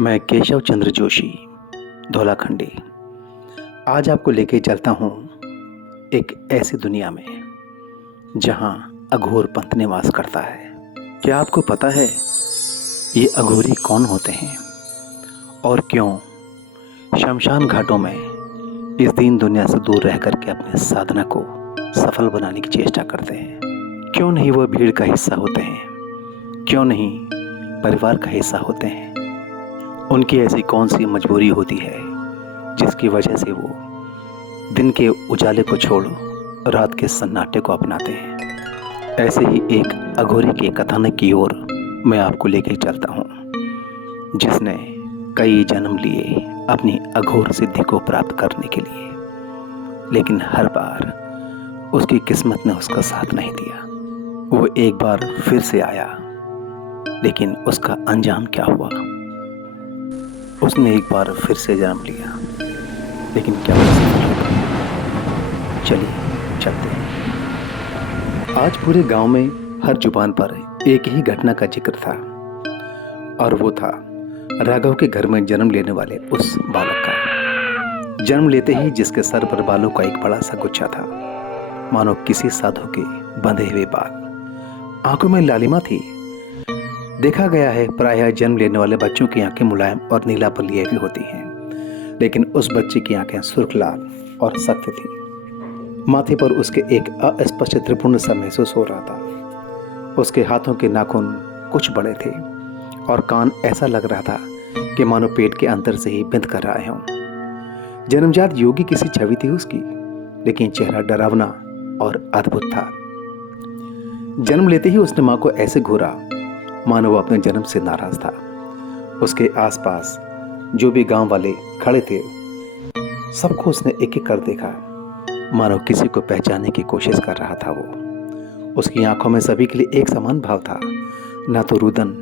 मैं केशव चंद्र जोशी, धौलाखंडी, आज आपको लेके चलता हूँ एक ऐसी दुनिया में जहाँ अघोर पंथ निवास करता है। क्या आपको पता है ये अघोरी कौन होते हैं और क्यों शमशान घाटों में इस दीन दुनिया से दूर रह करके अपने साधना को सफल बनाने की चेष्टा करते हैं? क्यों नहीं वो भीड़ का हिस्सा होते हैं? क्यों नहीं परिवार का हिस्सा होते हैं? उनकी ऐसी कौन सी मजबूरी होती है जिसकी वजह से वो दिन के उजाले को छोड़ रात के सन्नाटे को अपनाते हैं? ऐसे ही एक अघोरी के कथानक की ओर मैं आपको लेके चलता हूँ, जिसने कई जन्म लिए अपनी अघोर सिद्धि को प्राप्त करने के लिए, लेकिन हर बार उसकी किस्मत ने उसका साथ नहीं दिया। वो एक बार फिर से आया, लेकिन उसका अंजाम क्या हुआ? उसने एक बार फिर से जन्म लिया, लेकिन क्या वो सफल होगा? चलिए चलते हैं। आज पूरे गांव में हर जुबान पर एक ही घटना का जिक्र था, और वो था राघव के घर में जन्म लेने वाले उस बालक का। जन्म लेते ही जिसके सर पर बालों का एक बड़ा सा गुच्छा था, मानो किसी साधु के बंधे हुए बाल। आंखों में लालिमा थी। देखा गया है प्रायः जन्म लेने वाले बच्चों की आंखें मुलायम और नीलापन लिए भी होती हैं, लेकिन उस बच्चे की आंखें सुर्ख लाल और सख्त थीं। माथे पर उसके एक अस्पष्ट त्रिपुंड सा महसूस हो रहा था। उसके हाथों के नाखून कुछ बड़े थे और कान ऐसा लग रहा था कि मानो पेट के अंदर से ही बिंद कर रहे हों। जन्मजात योगी किसी छवि थी उसकी, लेकिन चेहरा डरावना और अद्भुत था। जन्म लेते ही उसने माँ को ऐसे घूरा मानो वो अपने जन्म से नाराज था। उसके आसपास जो भी गांव वाले खड़े थे, सबको उसने एक एक कर देखा, मानो किसी को पहचानने की कोशिश कर रहा था वो। उसकी आंखों में सभी के लिए एक समान भाव था, ना तो रुदन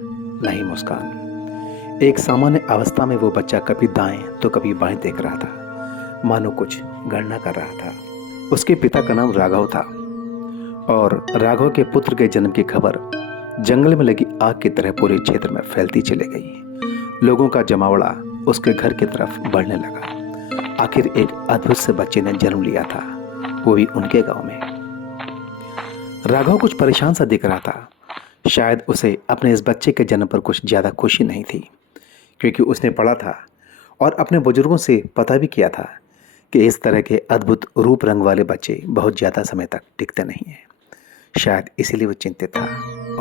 न ही मुस्कान। एक सामान्य अवस्था में वो बच्चा कभी दाएं तो कभी बाएं देख रहा था, मानो कुछ गणना कर रहा था। उसके पिता का नाम राघव था, और राघव के पुत्र के जन्म की खबर जंगल में लगी आग की तरह पूरे क्षेत्र में फैलती चली गई। लोगों का जमावड़ा उसके घर की तरफ बढ़ने लगा। आखिर एक अद्भुत से बच्चे ने जन्म लिया था, वो भी उनके गांव में। राघव कुछ परेशान सा दिख रहा था। शायद उसे अपने इस बच्चे के जन्म पर कुछ ज़्यादा खुशी नहीं थी, क्योंकि उसने पढ़ा था और अपने बुजुर्गों से पता भी किया था कि इस तरह के अद्भुत रूप रंग वाले बच्चे बहुत ज़्यादा समय तक टिकते नहीं हैं। शायद इसीलिए वो चिंतित था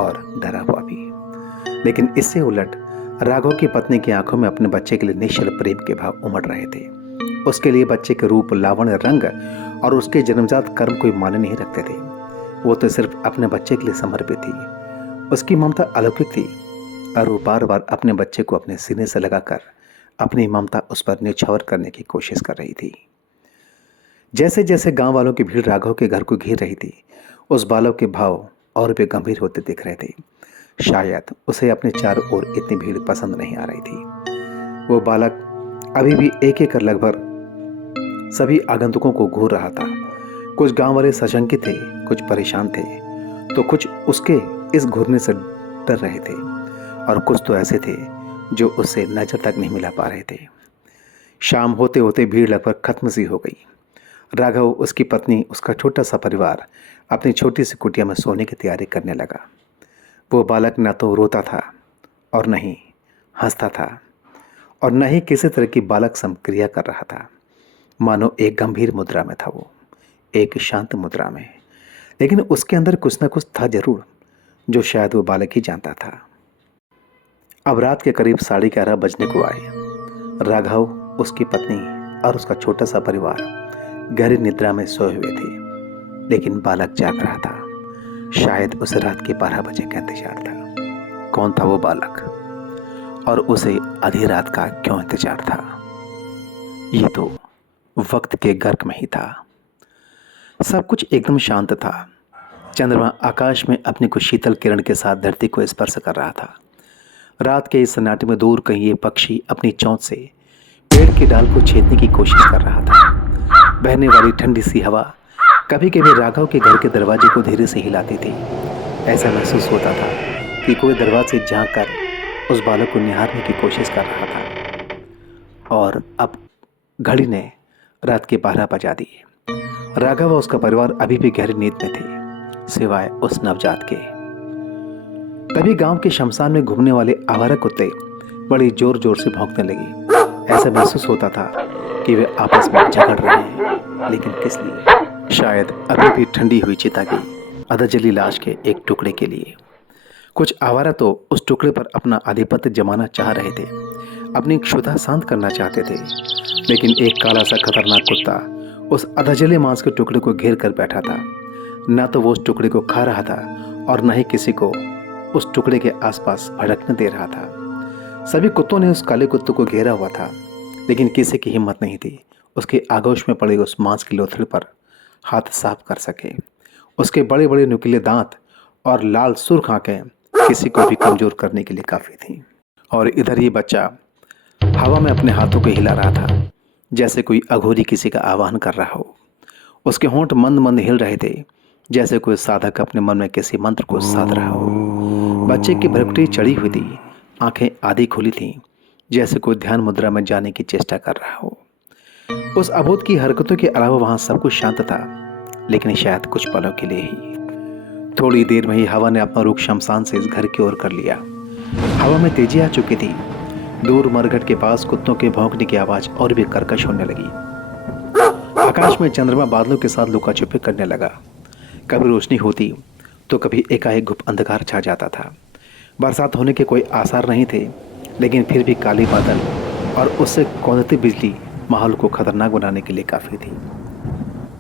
और डरा हुआ भी। लेकिन इससे उलट राघव की पत्नी की आंखों में अपने बच्चे के लिए निश्चल प्रेम के भाव उमड़ रहे थे। उसके लिए बच्चे के रूप, लावण्य, रंग और उसके जन्मजात कर्म कोई माने नहीं रखते थे। वो तो सिर्फ अपने बच्चे के लिए समर्पित थी। उसकी ममता अलौकिक थी, और वो बार बार अपने बच्चे को अपने सीने से लगाकर अपनी ममता उस पर न्यौछावर करने की कोशिश कर रही थी। जैसे जैसे गांव वालों की भीड़ राघव के घर को घेर रही थी, उस बालक के भाव और भी गंभीर होते दिख रहे थे। शायद उसे अपने चारों ओर इतनी भीड़ पसंद नहीं आ रही थी। वो बालक अभी भी एक एक कर लगभग सभी आगंतुकों को घूर रहा था। कुछ गांव वाले सशंकित थे, कुछ परेशान थे, तो कुछ उसके इस घूरने से डर रहे थे, और कुछ तो ऐसे थे जो उससे नजर तक नहीं मिला पा रहे थे। शाम होते होते भीड़ लगभग खत्म सी हो गई। राघव, उसकी पत्नी, उसका छोटा सा परिवार अपनी छोटी सी कुटिया में सोने की तैयारी करने लगा। वो बालक न तो रोता था और न ही हंसता था, और न ही किसी तरह की बालक संक्रिया कर रहा था। मानो एक गंभीर मुद्रा में था वो, एक शांत मुद्रा में। लेकिन उसके अंदर कुछ न कुछ था जरूर, जो शायद वो बालक ही जानता था। अब रात के करीब 11:30 बजने को आए। राघव, उसकी पत्नी और उसका छोटा सा परिवार गहरी निद्रा में सोए हुए थे, लेकिन बालक जाग रहा था। शायद उसे रात के 12 बजे का इंतजार था। कौन था वो बालक, और उसे आधी रात का क्यों इंतजार था? ये तो वक्त के गर्क में ही था। सब कुछ एकदम शांत था। चंद्रमा आकाश में अपनी कुछ शीतल किरण के साथ धरती को स्पर्श कर रहा था। रात के इस सन्नाटे में दूर कहीं ये पक्षी अपनी चोंच से पेड़ की डाल को छेदने की कोशिश कर रहा था। बहने वाली ठंडी सी हवा कभी कभी राघव के घर के दरवाजे को धीरे से हिलाती थी। ऐसा महसूस होता था कि कोई दरवाजे से झांक कर उस बालक को निहारने की कोशिश कर रहा था। और अब घड़ी ने रात के 12 बजा दिए। राघव और उसका परिवार अभी भी गहरी नींद में थे, सिवाय उस नवजात के। तभी गांव के शमशान में घूमने वाले आवारा कुत्ते बड़ी जोर जोर से भौंकने लगे। ऐसा महसूस होता था कि वे आपस में झगड़ रहे हैं, लेकिन किस लिए? शायद अभी भी ठंडी हुई चिता की अधजली लाश के एक टुकड़े के लिए। कुछ आवारा तो उस टुकड़े पर अपना आधिपत्य जमाना चाह रहे थे, अपनी क्षुधा शांत करना चाहते थे। लेकिन एक काला सा खतरनाक कुत्ता उस अधजले मांस के टुकड़े को घेर कर बैठा था। न तो वो उस टुकड़े को खा रहा था और न ही किसी को उस टुकड़े के आसपास भड़कने दे रहा था। सभी कुत्तों ने उस काले कुत्ते को घेरा हुआ था, लेकिन किसी की हिम्मत नहीं थी उसके आगोश में पड़े उस मांस की लोथड़ी पर हाथ साफ कर सके। उसके बड़े बड़े नुकीले दांत और लाल सुर्ख आंखें किसी को भी कमजोर करने के लिए काफ़ी थीं। और इधर ये बच्चा हवा में अपने हाथों को हिला रहा था, जैसे कोई अघोरी किसी का आह्वान कर रहा हो। उसके होंठ मंद मंद हिल रहे थे, जैसे कोई साधक अपने मन में किसी मंत्र को साध रहा हो। बच्चे की भ्रुकुटी चढ़ी हुई थी, आंखें आधी खुली थीं, जैसे कोई ध्यान मुद्रा में जाने की चेष्टा कर रहा हो। उस अबोध की हरकतों के अलावा वहां सब कुछ शांत था, लेकिन शायद कुछ पलों के लिए ही। थोड़ी देर में ही हवा ने अपना रुख शमशान से इस घर की ओर कर लिया। हवा में तेजी आ चुकी थी। दूर मरघट के पास कुत्तों के भौंकने की आवाज और भी कर्कश होने लगी। आकाश में चंद्रमा बादलों के साथ लुका छिपी करने लगा। कभी रोशनी होती तो कभी एकाएक घुप अंधकार छा जाता था। बरसात होने के कोई आसार नहीं थे, लेकिन फिर भी काले बादल और उससे कौंधती बिजली माहौल को खतरनाक बनाने के लिए काफ़ी थी।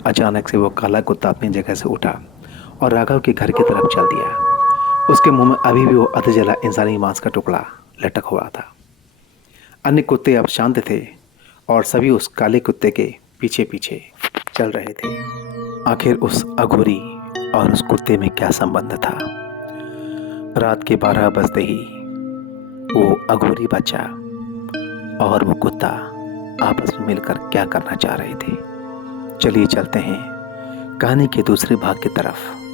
अचानक से वो काला कुत्ता अपनी जगह से उठा और राघव के घर की तरफ चल दिया। उसके मुंह में अभी भी वो अधजला इंसानी मांस का टुकड़ा लटक हुआ था। अन्य कुत्ते अब शांत थे और सभी उस काले कुत्ते के पीछे पीछे चल रहे थे। आखिर उस अघोरी और उस कुत्ते में क्या संबंध था? रात के 12 बजते ही वो अघोरी बच्चा और वो कुत्ता आपस में मिलकर क्या करना चाह रहे थे? चलिए चलते हैं कहानी के दूसरे भाग की तरफ।